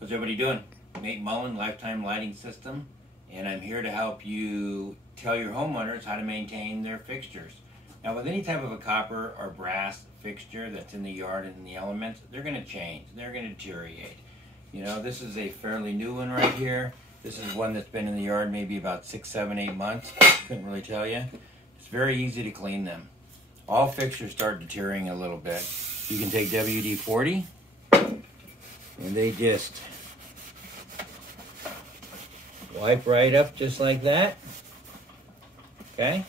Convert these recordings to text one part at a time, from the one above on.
How's everybody doing? Nate Mullen, Lifetime Lighting System, and I'm here to help you tell your homeowners how to maintain their fixtures. Now, with any type of a copper or brass fixture that's in the yard and in the elements, they're going to change. They're going to deteriorate. You know, this is a fairly new one right here. This is one that's been in the yard maybe about 6, 7, 8 months. Couldn't really tell you. It's very easy to clean them. All fixtures start deteriorating a little bit. You can take WD-40 and they just wipe right up just like that. Okay.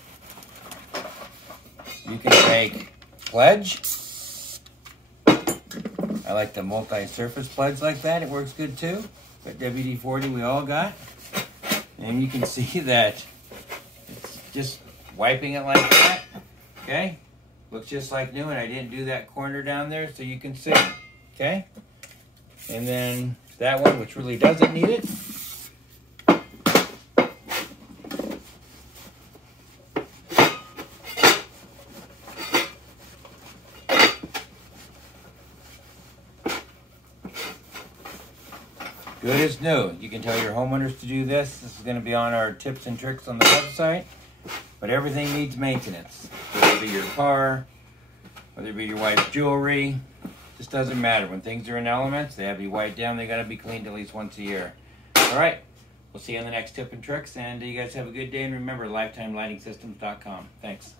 You can take Pledge. I like the multi-surface Pledge like that. It works good too. But WD-40 we all got. And you can see that it's just wiping it like that. Okay. Looks just like new, and I didn't do that corner down there so you can see. Okay. And then that one, which really doesn't need it. Good as new. You can tell your homeowners to do this. This is going to be on our tips and tricks on the website. But everything needs maintenance. Whether it be your car, whether it be your wife's jewelry, just doesn't matter. When things are in elements, they have to be wiped down. They got to be cleaned at least once a year. All right. We'll see you on the next tip and tricks. And you guys have a good day. And remember, lifetimelghtingsystems.com. Thanks.